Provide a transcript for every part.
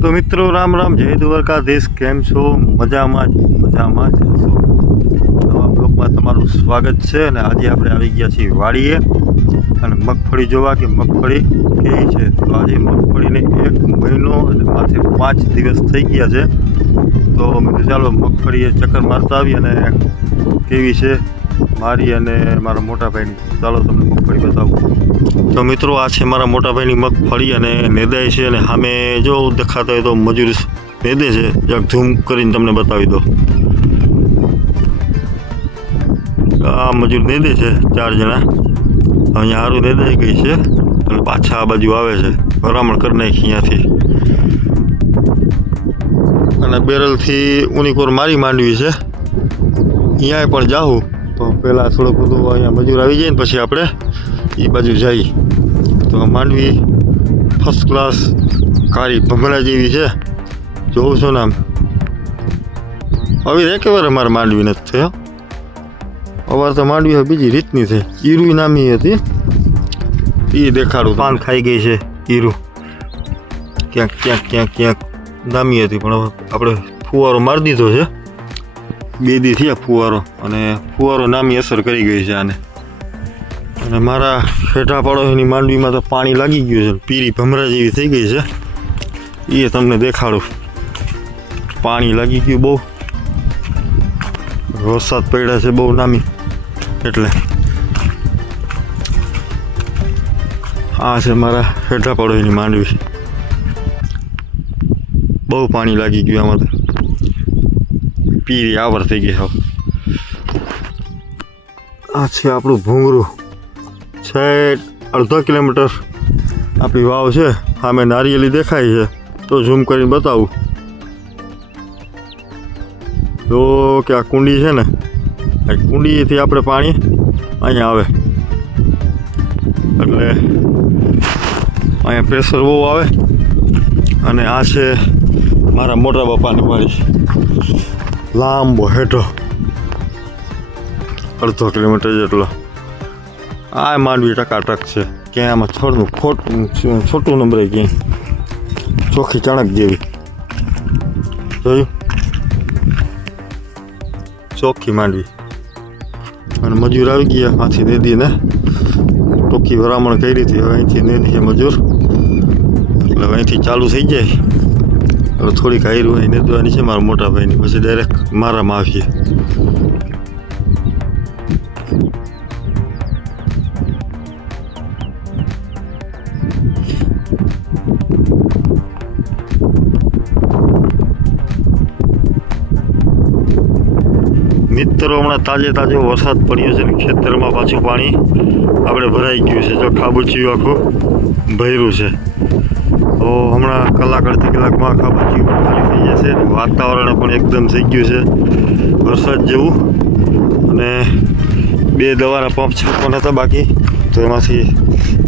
તો મિત્રો, રામ રામ. જય દ્વારકાધીશ. કેમ છો? મજામાં જ મજામાં જ છો. નવા બ્લોકમાં તમારું સ્વાગત છે અને આજે આપણે આવી ગયા છીએ વાડીએ. અને મગફળી જોવા કે મગફળી કેવી છે? તો આજે મગફળીને એક મહિનો અને માથે પાંચ દિવસ થઈ ગયા છે. તો મેં ચાલો મગફળીએ ચક્કર મારતા આવી અને કેવી છે? મારી અને મારા મોટા ભાઈની ચાલો તમને મગફળી બતાવું. તો મિત્રો, આ છે મારા મોટા ભાઈની મગફળી અને નેદાય છે અને સામે જો દેખાતા હોય તો મજૂર મેદે છે. જરાક ઝૂમ કરીને તમને બતાવી દો. આ મજૂર મેદે છે, ચાર જણા. અહીંયા સારું મેદાઈ ગઈ છે અને પાછા આ બાજુ આવે છે. ભરામણ કરી નાખી અહીંયાથી. અને બેરલથી ઉનીકોર મારી માંડવી છે. અહીંયા પણ જાઉં પહેલાં થોડુંક બધું અહીંયા મજૂર આવી જાય ને પછી આપણે એ બાજુ જઈએ. તો માંડવી ફર્સ્ટ ક્લાસ કાળી ભમરા જેવી છે. જોઉં છું ને આમ. હવે એક અમારે માંડવી નથી થયો અવાર તો માંડવી હવે બીજી રીતની છે ઈરુ નામી હતી. એ દેખાડું પાન ખાઈ ગઈ છે, ઈરુ. ક્યાંક ક્યાંક ક્યાંક ક્યાંક નામી હતી, પણ હવે આપણે ફુવારો મારી દીધો છે. બે દી થયા ફુવારો અને ફુવારો નામી અસર કરી ગઈ છે આને. અને મારા હેઠા પડોશીની માંડવીમાં તો પાણી લાગી ગયું છે પીરી ભમરા જેવી થઈ ગઈ છે. એ તમને દેખાડું. પાણી લાગી ગયું બહુ. વરસાદ પડ્યા છે બહુ નામી. એટલે આ છે મારા હેઠા પડોશીની માંડવી. બહુ પાણી લાગી ગયું આમાં તો. પીરી આવર થઈ ગઈ હવે. આ છે આપણું ભૂંગરું છે અડધો કિલોમીટર આપણી વાવ છે, સામે નારિયેલી દેખાય છે. તો ઝૂમ કરીને બતાવું. તો કે આ કુંડી છે ને, આ કુંડીથી આપણે પાણી અહીંયા આવે. એટલે અહીંયા પ્રેશર બહુ આવે. અને આ છે મારા મોટા બાપાની વાડી. લાંબો હેઠો. અડધો કિલોમીટર જેટલો. આ માંડવી ટકાટક છે. ક્યાં આમાં છોડનું ખોટું છોટું નંબરે ક્યાંય. ચોખ્ખી ચણક જેવી. જોયું? ચોખ્ખી માંડવી. અને મજૂર આવી ગયા હાથી દેદીને ટોખી ભરામણ કરી હતી. હવે અહીંથી નેદી છે મજૂર. એટલે અહીંથી ચાલુ થઈ જાય. હવે થોડીક હાઈરું હોય એને દેવાની છે મારા મોટા ભાઈની. પછી ડાયરેક્ટ મારામાં આવીએ. મિત્રો, હમણાં તાજે તાજો વરસાદ પડ્યો છે ને ખેતરમાં પાછું પાણી. આપણે ભરાઈ ગયું છે. જો ખાબુચિયું આખું ભર્યું છે. તો હમણાં કલાક અડધી કલાકમાં ખાબુચિયું ખાલી થઈ જશે વાતાવરણ પણ એકદમ થઈ ગયું છે. વરસાદ જેવું. અને બે દવાના પંપ છાંટવાના હતા બાકી. તો એમાંથી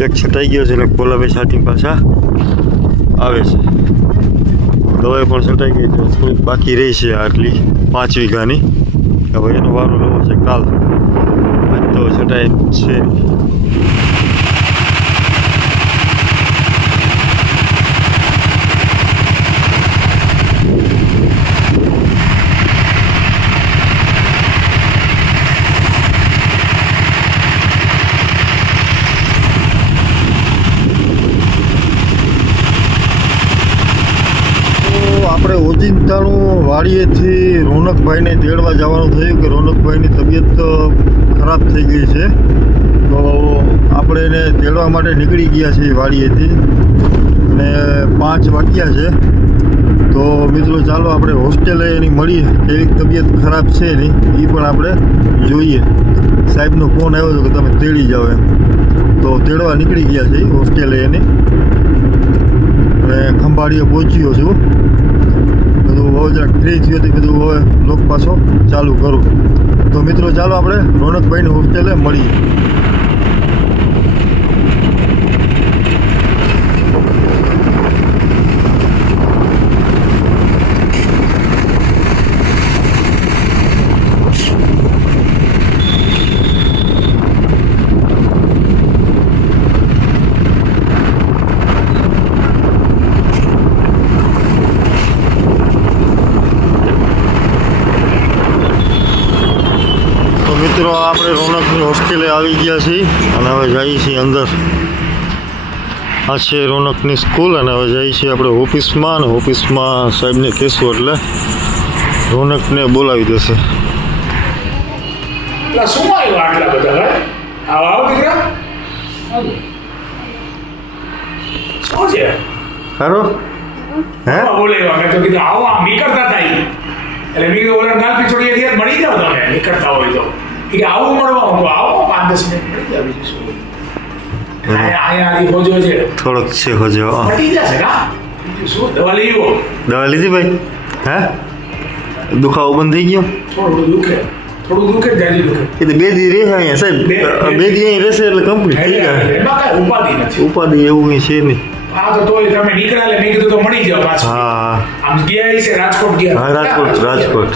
એક છટાઈ ગયો છે ને કોલાભાઈ છાંટી પાછા આવે છે. દવાઈ પણ છટાઈ ગઈ છે. થોડીક બાકી રહી છે આટલી પાંચ વીઘાની. હવે એનો વારો લેવો છે કાલ. તો છટાઈ છે તો ઓચિંતાનું વાડીએથી રોનકભાઈને તેડવા જવાનું થયું કે રોનકભાઈની તબિયત ખરાબ થઈ ગઈ છે. તો આપણે એને તેડવા માટે નીકળી ગયા છીએ વાડીએથી અને પાંચ વાગ્યા છે. તો મિત્રો, ચાલો આપણે હોસ્ટેલે એની મળી કેવી તબિયત ખરાબ છે એની એ પણ આપણે જોઈએ. સાહેબનો ફોન આવ્યો હતો કે તમે તેડી જાઓ એમ. તો તેડવા નીકળી ગયા છે હોસ્ટેલે એની. અને ખંભાળીએ પહોંચ્યો છું. જરાક ફ્રી થયું હતું બધું હવે લોક પાછો ચાલુ કરું. તો મિત્રો ચાલો આપણે રોનકભાઈની હોસ્ટેલે મળીએ. ગયા છીએ અને હવે જઈએ છીએ અંદર. આ છે રોનકની સ્કૂલ અને હવે જઈએ છીએ આપણે ઓફિસમાં અને ઓફિસમાં સાહેબને કહેશું એટલે રોનકને બોલાવી દેશે. શું આટલા બધા આવો આવો દીકરા. શું છે? સારો હે? બોલે મેં તો કીધું આવો આમ નીકળતા હતા એટલે મેં કીધું ઓલા નાલ પીછોડી હતી મળી જાવ તમે નીકળતા હોય તો. કે આવું મળવા હું આવો. પાંચ દસ મિનિટ બીજું શું થોડોક છે. હજો દવા લીધી ભાઈ? હે? દુખાવો બંધ થઈ ગયો? થોડું દુખે. થોડું દુખે જાજી દુખે. એ તો બે દી રહે અહીંયા સાહેબ. બે- દી અહીં રહેશે એટલે કમ્પ્લીટ થઈ જાય એમાં ઉપાધિ નથી. ઉપાધિ એવું કંઈ છે નહીં. આ તો તોય તમે નીકળ્યા એટલે મેં કીધું તો મળી જાવ પાછું. હા આમ ગયા છે રાજકોટ ગયા હા રાજકોટ રાજકોટ.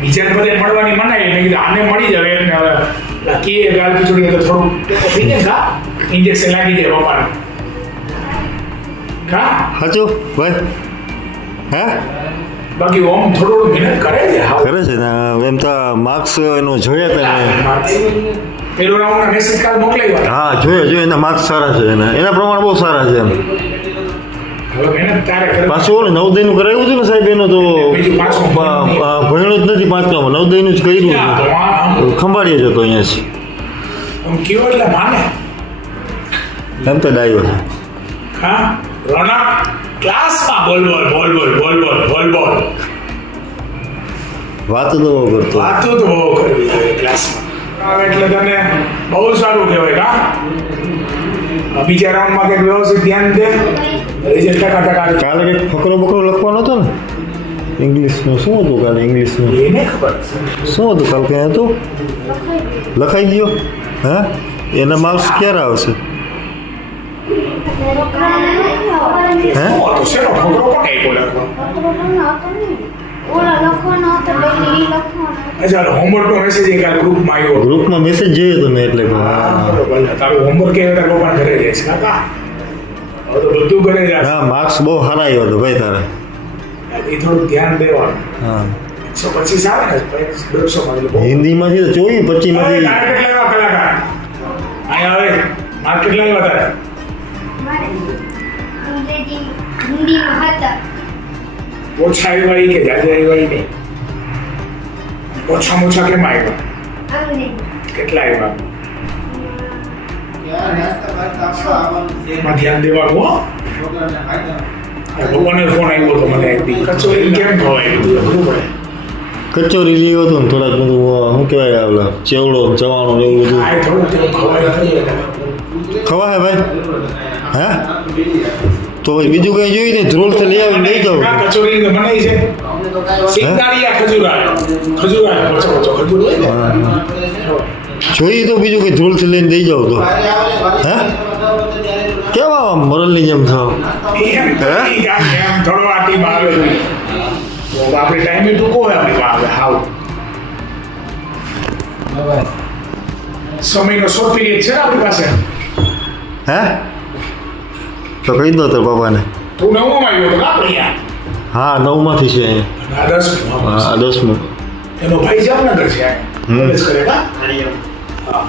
બીજાને બધે મળવાની મનાય મેં કીધું આને મળી જાવ એમને હવે પેલા કે ગાલ પીછોડી તો થોડું ટેકો થઈ જાય કા? ઇન્જેક્શન લાગી જાય પપ્પાને. કા? સાચું ભાઈ? હે? બાકી ઓમ થોડું મહેનત કરે છે કરે છે ને એમ તો માર્ક્સ એનું જોયા તને પેલો રાઉન્ડના મેસેજ કાલ મોકલાવ્યા. હા જોયો જોયો એના માર્ક્સ સારા છે એના. એના પ્રમાણે બહુ સારા છે એમ. પાછું ઓલું નવદયનું કરાવ્યું હતું ને સાહેબ એનું તો ભણ્યું જ નથી પાંચમામાં નવદયનું જ કર્યું ખંભાળીએ જતો એટલે માને? એમ તો ડાયો છે. ક્લાસમાં બોલ બોલ બોલ બોલ બોલ બોલ બોલ બોલ. વાતો તો બહુ કરતો. વાતો તો બહુ કરવી જોઈએ ક્લાસમાં. એટલે તને બહુ સારું કહેવાય કા બીજા રાઉન્ડમાં કંઈક વ્યવસ્થિત ધ્યાન દે. રિઝલ્ટ ટકા ટકા કાલે કંઈક ફકરો બકરો લખવાનો હતો ને? ઇંગ્લિશનું શું હતું કાલે ઇંગ્લિશનું એને ખબર શું હતું કાલે કંઈ હતું? લખાઈ ગયો હા? એના માર્ક્સ ક્યારે આવશે? હે? અચ્છા હોમવર્કનો મેસેજ એક આ ગ્રુપમાં આવ્યો. ગ્રુપમાં મેસેજ જોયો તો મેં એટલે હા તારું હોમવર્ક એ તારા પપ્પા ઘરે જાય છે કાકા? હવે તો બધું ઘરે જાય હા માર્ક્સ બહુ સારા આવ્યો હતો ભાઈ તારે. એ થોડું ધ્યાન દેવાનું. હા. એકસો પચીસ આવે ને બહુ. હિન્દીમાંથી તો ચોવીસ અરે, પચીસમાંથી તારે કેટલા કલાકાર અહીંયા આવે. મારે કેટલા એવા તારે હિન્દીમાં હતા. ઓછા એવા કે જાજા એવા ઈ નહીં. ઓછામાં ઓછા કેમ આવ્યા? કેટલા આવ્યા? એમાં ધ્યાન દેવાનું હો. ભગવાનને ફોન આવ્યો હતો મને કચોરી કેમ ખવાય બધું પડે કચોરી લીધો હતો ને થોડાક બધું શું કહેવાય ઓલા ચેવડો ચવાણો એવું બધું. ખવાય નહીં ખવા હે? ભાઈ હે તો ભાઈ બીજું કઈ જોયું ને ધ્રોલ તો લઈ આવીને લઈ જાવ કચોરી બનાવી છે. જોઈએ તો બીજું કઈ ધ્રોલથી લઈને દઈ જાવ તો. હે? કેવા આમ મરલની જેમ થાવ? આપણે ટાઈમ ટૂંકો હોય આપણી પાસે. હાવ સમયનો શોર્ટ પિરિયડ છે આપણી પાસે? હે? તો કહી દો તો બાબાને. તું નવમાં આવ્યો હતો ને આપણે હા નવમાંથી છે અહીંયા આ દસમું હા, આ દસમું. એનો ભાઈ જામનગર છે હમ. કોલેજ કરે હા.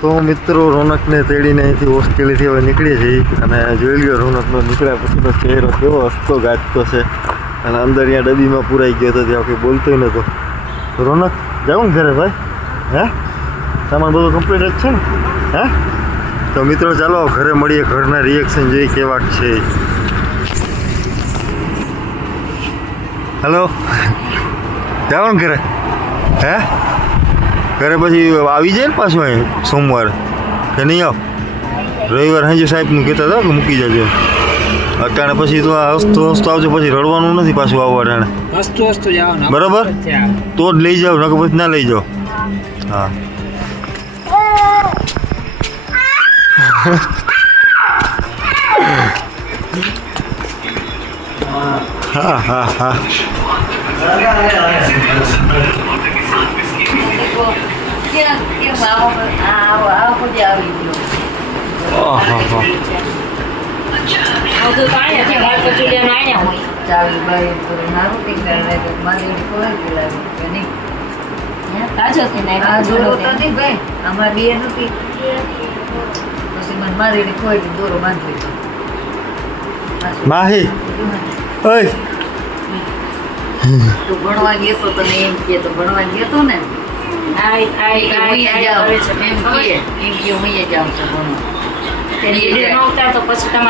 તો મિત્રો રોનકને તેડીને અહીંથી હોસ્ટેલેથી હવે નીકળીએ છીએ અને જોઈ લ્યો રોનકનો નીકળ્યા પછીનો ચહેરો કેવો હસતો ગાજતો છે. અને અંદર અહીંયા ડબ્બીમાં પુરાઈ ગયો હતો ત્યાં કંઈ બોલતોય નહોતો. રોનક જાઉં ને ઘરે ભાઈ? હે? સામાન બધું કમ્પ્લીટ જ છે ને? હે? તો મિત્રો ચાલો ઘરે મળીએ ઘરના રિએક્શન જોઈએ કેવાક છે. હેલો જવાનું ઘરે. હે? ઘરે પછી આવી જાય ને પાછું અહીં સોમવાર. કે નહીં આવ? રવિવાર સાંજે સાહેબનું કહેતા હતા કે મૂકી જજો. અત્યારે પછી તો આ હસતો હસતો આવજો પછી રડવાનું નથી પાછું આવવા જવાનું. બરાબર? તો જ લઈ જાઓ નકર પછી ના લઈ જાઓ. હા. ha ha ha ha ha ha siapa kau tu dia main yang cari bayi berenang tinggal dekat mana di kau bilang ni. Ya, kau jadi naik. Ah, dulu tadi bayi, sama dia nanti. Mahi ઓય. તું ભણવા ગયો તો તને એમ કે તો ભણવા ગયો તો ને. એમ કે એમ કે હું જાઉં છું ભણવા. તે લીડે ન તો પછી તમારે